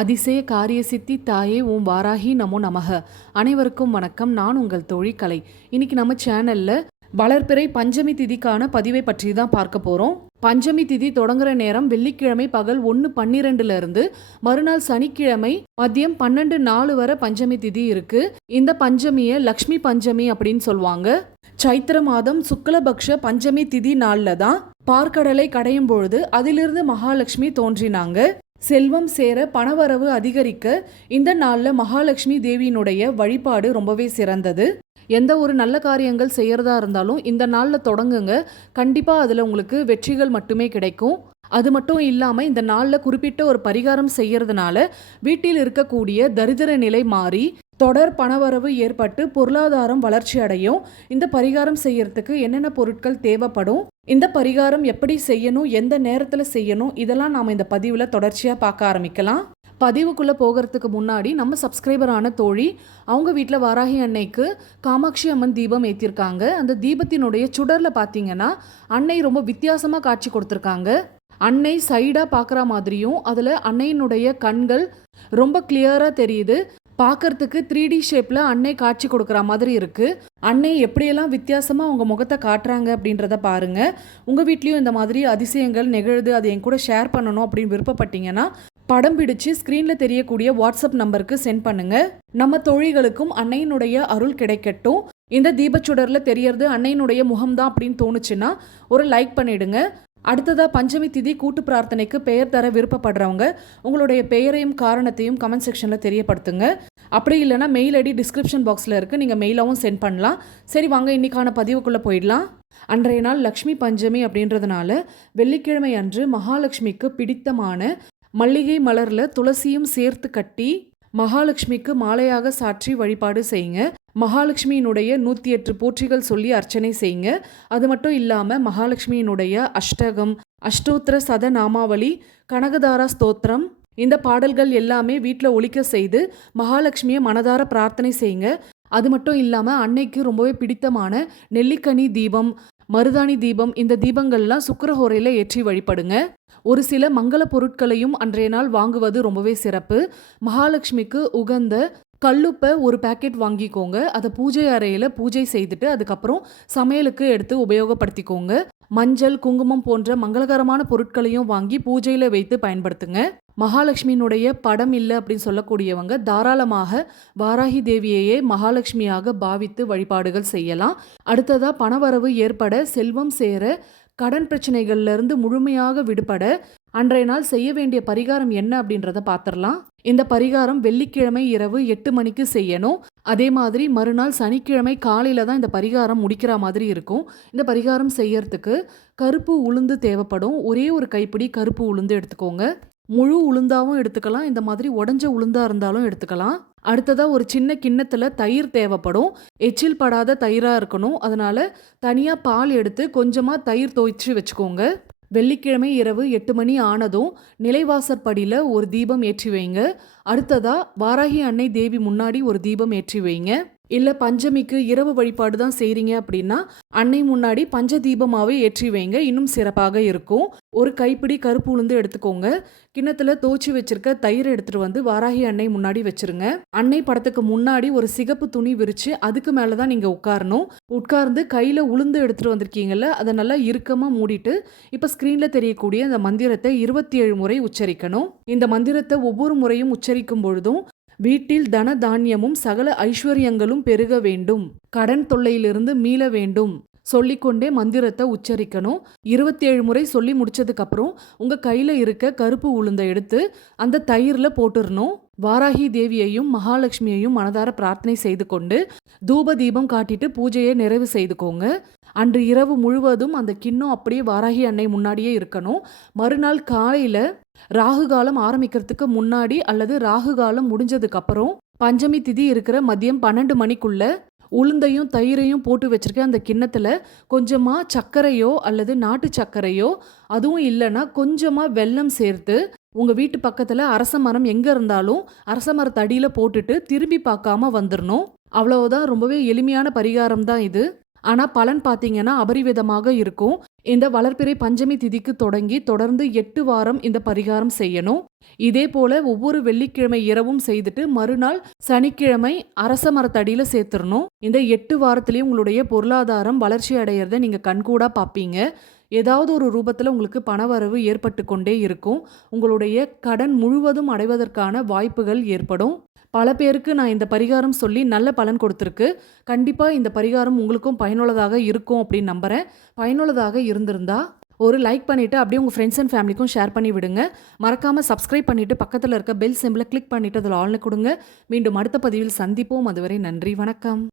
அதிசய காரிய சித்தி தாயே ஓம் வாராகி நமோ நமக. அனைவருக்கும் வணக்கம். நான் உங்கள் தோழி கலை. இன்னைக்கு நம்ம சேனல்ல வளர்பிறை பஞ்சமி திதிக்கான பதிவை பற்றி தான் பார்க்க போறோம். பஞ்சமி திதி தொடங்குற நேரம் வெள்ளிக்கிழமை பகல் 1:12 இருந்து மறுநாள் சனிக்கிழமை மதியம் 12:04 வரை பஞ்சமி திதி இருக்கு. இந்த பஞ்சமியை லக்ஷ்மி பஞ்சமி அப்படின்னு சொல்லுவாங்க. சைத்திர மாதம் சுக்லபக்ஷ பஞ்சமி திதி நாள்ல தான் பார்க்கடலை கடையும் பொழுது அதிலிருந்து மகாலட்சுமி தோன்றினாங்க. செல்வம் சேர பணவரவு அதிகரிக்க இந்த நாளில் மகாலட்சுமி தேவியினுடைய வழிபாடு ரொம்பவே சிறந்தது. எந்த ஒரு நல்ல காரியங்கள் செய்யறதா இருந்தாலும் இந்த நாளில் தொடங்குங்க. கண்டிப்பாக அதில் உங்களுக்கு வெற்றிகள் மட்டுமே கிடைக்கும். அது மட்டும் இல்லாமல் இந்த நாளில் குறிப்பிட்ட ஒரு பரிகாரம் செய்யறதுனால வீட்டில் இருக்கக்கூடிய தரித்திர நிலை மாறி தொடர் பணவரவு ஏற்பட்டு பொருளாதாரம் வளர்ச்சி அடையும். இந்த பரிகாரம் செய்யறதுக்கு என்னென்ன பொருட்கள் தேவைப்படும், இந்த பரிகாரம் எப்படி செய்யணும், எந்த நேரத்தில் செய்யணும், இதெல்லாம் நாம் இந்த பதிவில் தொடர்ச்சியாக பார்க்க ஆரம்பிக்கலாம். பதிவுக்குள்ளே போகிறதுக்கு முன்னாடி நம்ம சப்ஸ்கிரைபரான தோழி அவங்க வீட்டில் வாராகி அன்னைக்கு காமாட்சி அம்மன் தீபம் ஏற்றிருக்காங்க. அந்த தீபத்தினுடைய சுடரில் பார்த்தீங்கன்னா அன்னை ரொம்ப வித்தியாசமாக காட்சி கொடுத்துருக்காங்க. அன்னை சைடாக பார்க்குற மாதிரியும் அதில் அன்னையினுடைய கண்கள் ரொம்ப கிளியராக தெரியுது. பார்க்கறதுக்கு 3D ஷேப்பில் அன்னை காட்சி கொடுக்குற மாதிரி இருக்குது. அன்னை எப்படியெல்லாம் வித்தியாசமாக அவங்க முகத்தை காட்டுறாங்க அப்படின்றத பாருங்கள். உங்கள் வீட்லேயும் இந்த மாதிரி அதிசயங்கள் நிகழுது, அது என் கூட ஷேர் பண்ணணும் அப்படின்னு விருப்பப்பட்டீங்கன்னா படம் பிடிச்சு ஸ்க்ரீனில் தெரியக்கூடிய வாட்ஸ்அப் நம்பருக்கு சென்ட் பண்ணுங்கள். நம்ம தோழிகளுக்கும் அன்னையினுடைய அருள் கிடைக்கட்டும். இந்த தீபச்சுடரில் தெரியறது அன்னையினுடைய முகம்தான் அப்படின்னு தோணுச்சுன்னா ஒரு லைக் பண்ணிடுங்க. அடுத்ததாக பஞ்சமி திதி கூட்டு பிரார்த்தனைக்கு பெயர் தர விருப்பப்படுறவங்க உங்களுடைய பெயரையும் காரணத்தையும் கமெண்ட் செக்ஷனில் தெரியப்படுத்துங்க. அப்படி இல்லைனா மெயில் ஐடி டிஸ்கிரிப்ஷன் பாக்ஸில் இருக்குது, நீங்கள் மெயிலாகவும் சென்ட் பண்ணலாம். சரி வாங்க இன்னைக்கான பதிவுக்குள்ளே போயிடலாம். அன்றைய நாள் லக்ஷ்மி பஞ்சமி அப்படின்றதுனால வெள்ளிக்கிழமை அன்று மகாலட்சுமிக்கு பிடித்தமான மல்லிகை மலரில் துளசியும் சேர்த்து கட்டி மகாலட்சுமிக்கு மாலையாக சாற்றி வழிபாடு செய்யுங்க. மகாலட்சுமியினுடைய 108 போற்றிகள் சொல்லி அர்ச்சனை செய்யுங்க. அது மட்டும் இல்லாமல் மகாலட்சுமியினுடைய அஷ்டகம், அஷ்டோத்திர சத நாமாவளி, கனகதாரா ஸ்தோத்திரம் இந்த பாடல்கள் எல்லாமே வீட்டில் ஒலிக்க செய்து மகாலட்சுமியை மனதார பிரார்த்தனை செய்யுங்க. அது மட்டும் இல்லாமல் அன்னைக்கு ரொம்பவே பிடித்தமான நெல்லிக்கனி தீபம், மருதாணி தீபம், இந்த தீபங்கள்லாம் சுக்கிரஹோரையில் ஏற்றி வழிபடுங்க. ஒரு சில மங்கள பொருட்களையும் அன்றைய நாள் வாங்குவது ரொம்பவே சிறப்பு. மகாலட்சுமிக்கு உகந்த கல்லுப்பை ஒரு பேக்கெட் வாங்கிக்கோங்க. அதை பூஜை அறையில் பூஜை செய்துட்டு அதுக்கப்புறம் சமையலுக்கு எடுத்து உபயோகப்படுத்திக்கோங்க. மஞ்சள், குங்குமம் போன்ற மங்களகரமான பொருட்களையும் வாங்கி பூஜையில் வைத்து பயன்படுத்துங்க. மகாலட்சுமியினுடைய படம் இல்லை அப்படின்னு சொல்லக்கூடியவங்க தாராளமாக வாராகி தேவியையே மகாலட்சுமியாக பாவித்து வழிபாடுகள் செய்யலாம். அடுத்ததாக பணவரவு ஏற்பட, செல்வம் சேர, கடன் பிரச்சனைகள்லேருந்து முழுமையாக விடுபட அன்றைய நாள் செய்ய வேண்டிய பரிகாரம் என்ன அப்படின்றத பார்த்துடலாம். இந்த பரிகாரம் வெள்ளிக்கிழமை இரவு 8 மணிக்கு செய்யணும். அதே மாதிரி மறுநாள் சனிக்கிழமை காலையில் தான் இந்த பரிகாரம் முடிக்கிற மாதிரி இருக்கும். இந்த பரிகாரம் செய்யறதுக்கு கருப்பு உளுந்து தேவைப்படும். ஒரே ஒரு கைப்பிடி கருப்பு உளுந்து எடுத்துக்கோங்க. முழு உளுந்தாவும் எடுத்துக்கலாம், இந்த மாதிரி உடஞ்ச உளுந்தா இருந்தாலும் எடுத்துக்கலாம். அடுத்ததாக ஒரு சின்ன கிண்ணத்தில் தயிர் தேவைப்படும். எச்சில் படாத தயிராக இருக்கணும். அதனால் தனியாக பால் எடுத்து கொஞ்சமாக தயிர் தோய்ச்சி வச்சுக்கோங்க. வெள்ளிக்கிழமை இரவு 8 மணி ஆனதும் நிலைவாசற்படியில் ஒரு தீபம் ஏற்றி வைங்க. அடுத்ததாக வாராகி அன்னை தேவி முன்னாடி ஒரு தீபம் ஏற்றி வைங்க. இல்லை பஞ்சமிக்கு இரவு வழிபாடு தான் செய்கிறீங்க அப்படின்னா அன்னை முன்னாடி பஞ்ச தீபமாகவே ஏற்றி வைங்க, இன்னும் சிறப்பாக இருக்கும். ஒரு கைப்பிடி கருப்பு உளுந்து எடுத்துக்கோங்க. கிண்ணத்துல தோச்சி வச்சிருக்க தயிர் எடுத்துட்டு வந்து வாராகி அன்னை முன்னாடி வச்சிருங்க. அன்னை படத்துக்கு முன்னாடி ஒரு சிகப்பு துணி விரிச்சு அதுக்கு மேலதான் நீங்க உட்காரணும். உட்கார்ந்து கையில உளுந்து எடுத்துட்டு வந்திருக்கீங்கல்ல, அதை நல்லா இறுக்கமா மூடிட்டு இப்ப ஸ்கிரீன்ல தெரியக்கூடிய இந்த மந்திரத்தை 27 முறை உச்சரிக்கணும். இந்த மந்திரத்தை ஒவ்வொரு முறையும் உச்சரிக்கும் பொழுதும் வீட்டில் தன தானியமும் சகல ஐஸ்வர்யங்களும் பெருக வேண்டும், கடன் தொல்லையிலிருந்து மீள வேண்டும் சொல்லிக்கொண்டே மந்திரத்தை உச்சரிக்கணும். 27 முறை சொல்லி முடிச்சதுக்கு அப்புறம் உங்க கையில இருக்க கருப்பு உளுந்தை எடுத்து அந்த தயிர்ல போட்டுறணும். வாராகி தேவியையும் மகாலட்சுமியையும் மனதார பிரார்த்தனை செய்து கொண்டு தூப தீபம் காட்டிட்டு பூஜையை நிறைவு செய்துக்கோங்க. அன்று இரவு முழுவதும் அந்த கிண்ணம் அப்படியே வாராகி அன்னை முன்னாடியே இருக்கணும். மறுநாள் காலையில ராகு காலம் ஆரம்பிக்கிறதுக்கு முன்னாடி அல்லது ராகு காலம் முடிஞ்சதுக்கு அப்புறம் பஞ்சமி திதி இருக்கிற மதியம் 12 மணிக்குள்ள உளுந்தையும் தயிரையும் போட்டு வச்சிருக்க அந்த கிண்ணத்துல கொஞ்சமா சர்க்கரையோ அல்லது நாட்டு சர்க்கரையோ, அதுவும் இல்லைன்னா கொஞ்சமா வெல்லம் சேர்த்து உங்க வீட்டு பக்கத்துல அரச மரம் எங்க இருந்தாலும் அரச மரத்தடியில போட்டுட்டு திரும்பி பார்க்காம வந்துடணும். அவ்வளவுதான். ரொம்பவே எளிமையான பரிகாரம் தான் இது. ஆனால் பலன் பார்த்தீங்கன்னா அபரிவிதமாக இருக்கும். இந்த வளர்பிறை பஞ்சமி திதிக்கு தொடர்ந்து 8 வாரம் இந்த பரிகாரம் செய்யணும். இதே போல ஒவ்வொரு வெள்ளிக்கிழமை இரவும் செய்துட்டு மறுநாள் சனிக்கிழமை அரச மரத்தடியில சேர்த்துறணும். இந்த 8 வாரத்திலயும் உங்களுடைய பொருளாதாரம் வளர்ச்சி அடையறத நீங்க கண்கூடா பார்ப்பீங்க. ஏதாவது ஒரு ரூபத்துல உங்களுக்கு பணவரவு ஏற்பட்டு கொண்டே இருக்கும். உங்களுடைய கடன் முழுவதும் அடைவதற்கான வாய்ப்புகள் ஏற்படும். பல பேருக்கு நான் இந்த பரிகாரம் சொல்லி நல்ல பலன் கொடுத்துருக்கு. கண்டிப்பா இந்த பரிகாரம் உங்களுக்கும் பயனுள்ளதாக இருக்கும் அப்படின்னு நம்புறேன். பயனுள்ளதாக இருந்திருந்தா ஒரு லைக் பண்ணிட்டு அப்படியே உங்க ஃப்ரெண்ட்ஸ் அண்ட் ஃபேமிலிக்கும் ஷேர் பண்ணி விடுங்க. மறக்காம சப்ஸ்கிரைப் பண்ணிட்டு பக்கத்துல இருக்க பெல் சிம்பலை கிளிக் பண்ணிட்டு அதில் ஆல்னு கொடுங்க. மீண்டும் அடுத்த பதிவில் சந்திப்போம். அதுவரை நன்றி, வணக்கம்.